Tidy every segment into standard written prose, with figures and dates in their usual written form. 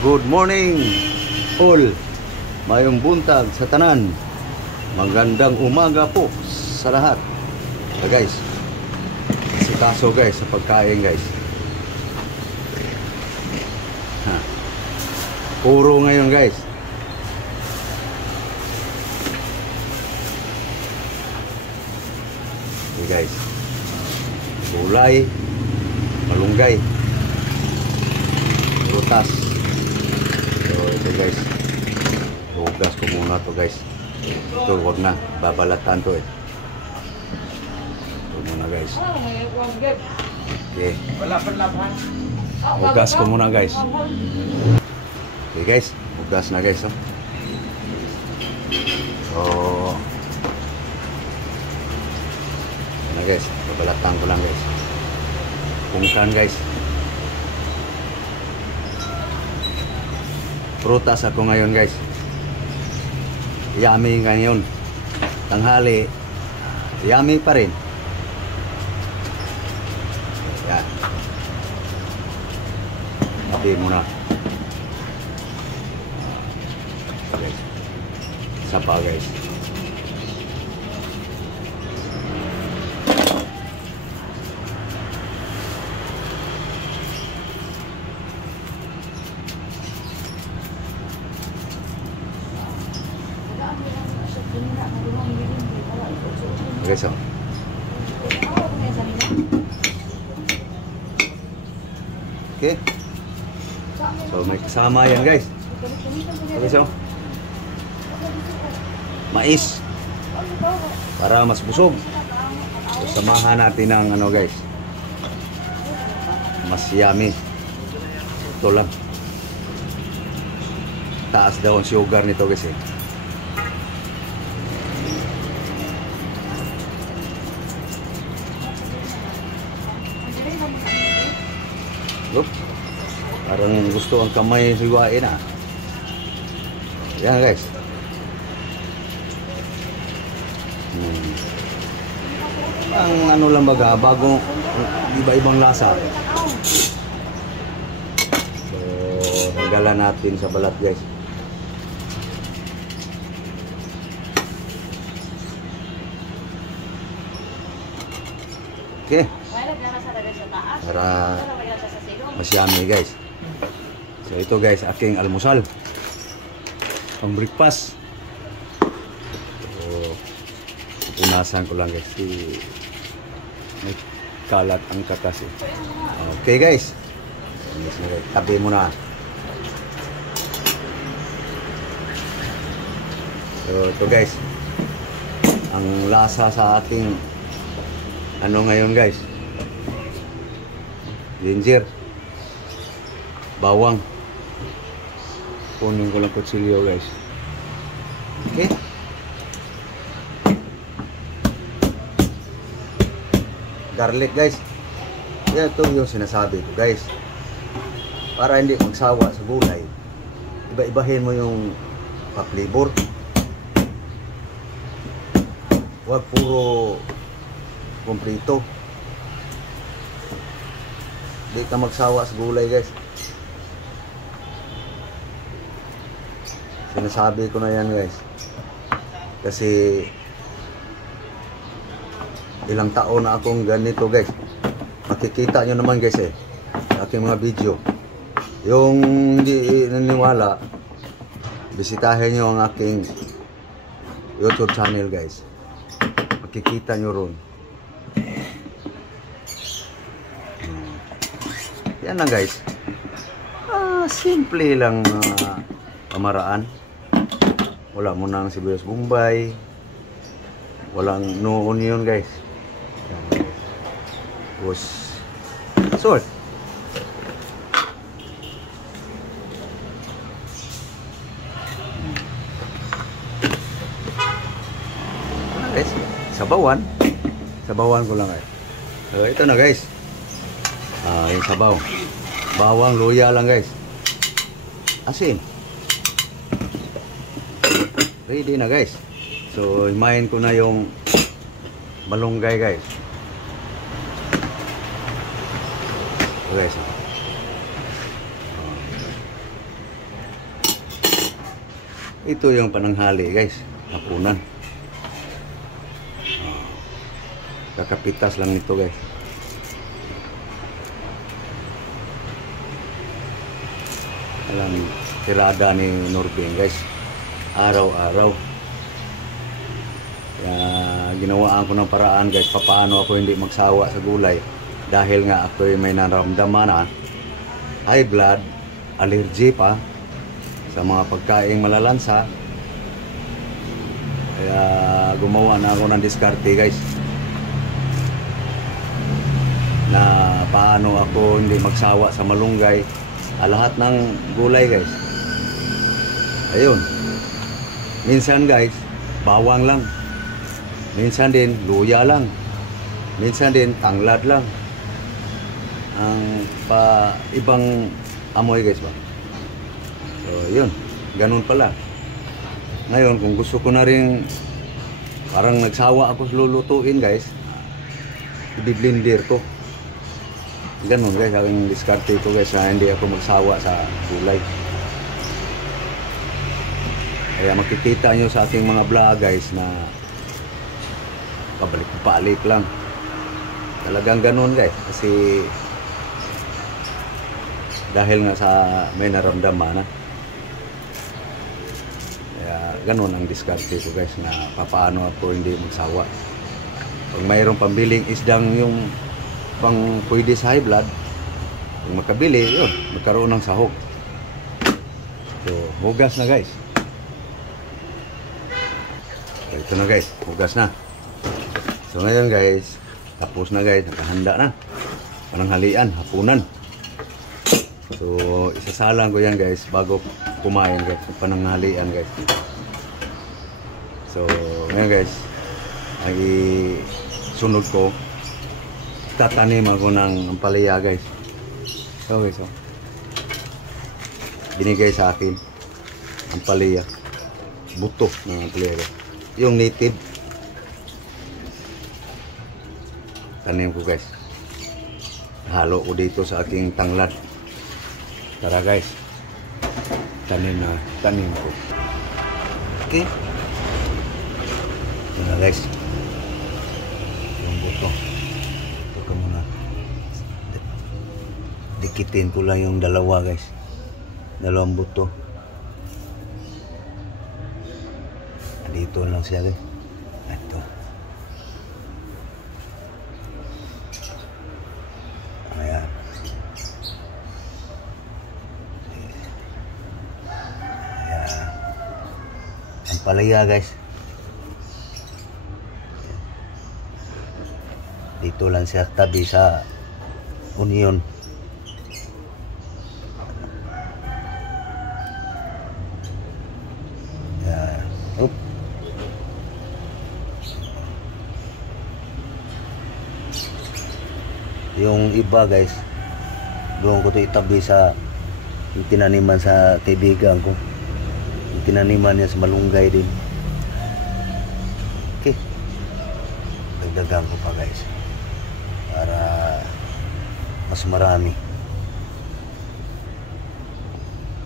Good morning all. Mayong buntag sa tanan. Magandang umaga po sa lahat. Guys, sikaso guys sa pagkain guys. Puro ngayon guys. Okay guys. Gulay, malunggay, prutas. So ito guys. Hugas ko muna to guys. Ito wag na, babalatan to eh. Ito muna guys. Okay. Hugas ko muna guys. Okay guys, hugas na guys. So na guys, babalatan ko lang guys. Pungkan guys. Prutas ako ngayon guys. Yummy ngayon. Tanghali, yummy pa rin. Yan. Hindi muna. Okay. Isa pa guys. Guys, oh. Okay. So may kasama yan guys. Okay, so mais para mas busog. So, samahan natin ng ano guys, mas yummy. Ito lang. Taas daw ang sugar nito guys eh. Look, parang gusto ang kamay hiwain ah. Yan guys. Ang ano lang baga, bagong iba-ibang lasa. So, hanggalan natin sa balat guys. Okay. Para mas yummy guys. So ito guys, aking almusal. Pang breakfast. So, punasan ko lang guys. May kalat ang katas eh. Okay guys. Tabi mo na. So ito guys. Ang lasa sa ating ano ngayon guys. Ginger. Bawang. Kunin ko lang kutsilyo guys. Okay. Garlic guys. Yan ito yung sinasabi ko guys. Para hindi magsawa sa gulay. Iba-ibahin mo yung pa-flavor. Huwag puro kumplito. Hindi ka magsawa sa gulay guys. Sinasabi ko na yan guys. Kasi ilang taon na akong ganito guys. Makikita nyo naman guys eh. Sa aking mga video. Yung hindi naniwala, bisitahin nyo ang aking YouTube channel guys. Makikita nyo ron. Yan lang guys. Simple lang pamaraan. Wala mo nang sibuyas bombay. Walang no onion guys. Was salt. Guys, sabawan. Sabawan ko lang guys. So, ito na guys. Yung sabaw. Bawang, luya lang guys. Asin. Ready na guys. So, imahin ko na yung malunggay guys. So guys. Ito yung pananghali guys, hapunan. Kakapitas lang nito guys. Alam, tirada ni Norbin guys, araw-araw. Kaya ginawaan ko ng paraan guys, paano ako hindi magsawa sa gulay. Dahil nga ako may nararamdaman na high blood, allergy pa sa mga pagkaing malalansa. Kaya gumawa na ako ng diskarte guys, na paano ako hindi magsawa sa malunggay, lahat ng gulay guys. Ayun, minsan guys bawang lang, minsan din luya lang, minsan din tanglad lang ang pa ibang amoy guys ba. So yun, ganun pala. Ngayon kung gusto ko na rin, parang nagsawa ako sa lulutuin guys, i-blender ko. Ganun guys, aking diskarte ko guys, na hindi ako magsawa sa gulay. Kaya makikita nyo sa ating mga vlog guys na pabalik-balik lang. Talagang ganun guys, kasi dahil nga sa may naramdaman na. Kaya ganun ang diskarte ko guys, na paano ako hindi magsawa. Pag mayroong pambiling isdang yung pang pwede sa high blood, kung makabili, yun, magkaroon ng sahog. So, hugas na guys. So, ito na guys, hugas na. So ngayon guys, tapos na guys, nakahanda na. Pananghalian, hapunan. So, isasalang ko yan guys bago kumain guys, pananghalian guys. So, ngayon guys, ay sunod ko, tatanim ako ng ampalaya guys. So guys, binigay sa akin ampalaya, buto ng ampalaya guys, yung native. Tanim ko guys, halo ko dito sa aking tanglad. Tara guys, tanim ko. Okay, ito na guys yung buto. Ito ka muna, dikitin ko lang yung dalawa guys, dalawang buto. Dito lang siya guys. Ito. Ayan. Ayan. Ampalaya guys. Dito lang siya tabi sa onion. Ayan. Oop. Yung iba guys, doon ko ito itabi sa yung tinaniman sa kaibigan ko. Yung tinaniman niya sa malunggay din. Okay, dagdagan ko pa guys para mas marami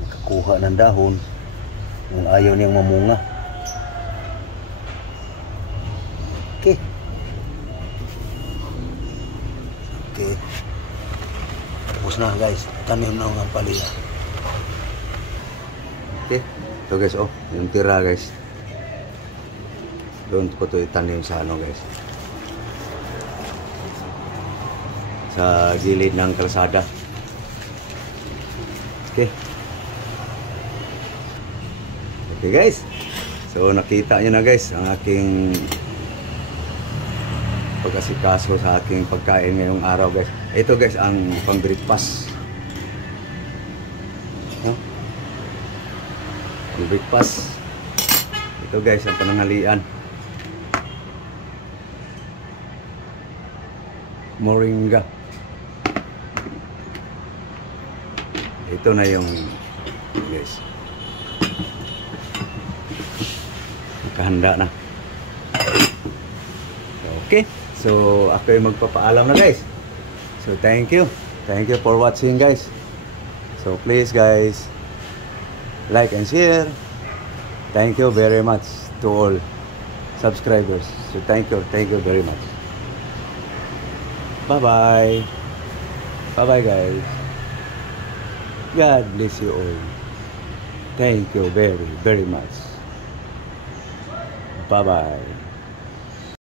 makakuha ng dahon kung ayaw niyang mamunga. Okay. Okay. Tapos na guys, tanim na ang ampalaya. Okay. Ito guys, oh, yung tira guys, doon ko ito itanim sa ano guys, sa gilid ng kalsada. Okay. Okay guys, so nakita nyo na guys ang aking pag-asikaso sa aking pagkain ngayong araw guys. Ito guys ang pang breakfast, no? Pang breakfast. Ito guys ang pananghalian, moringa. Ito na yung guys, nakahanda na. Okay, so ako ay magpapaalam na guys. So thank you for watching guys. So please guys, like and share, Thank you very much to all subscribers. So thank you very much. Bye-bye. Bye-bye, guys. God bless you all. Thank you very, very much. Bye-bye.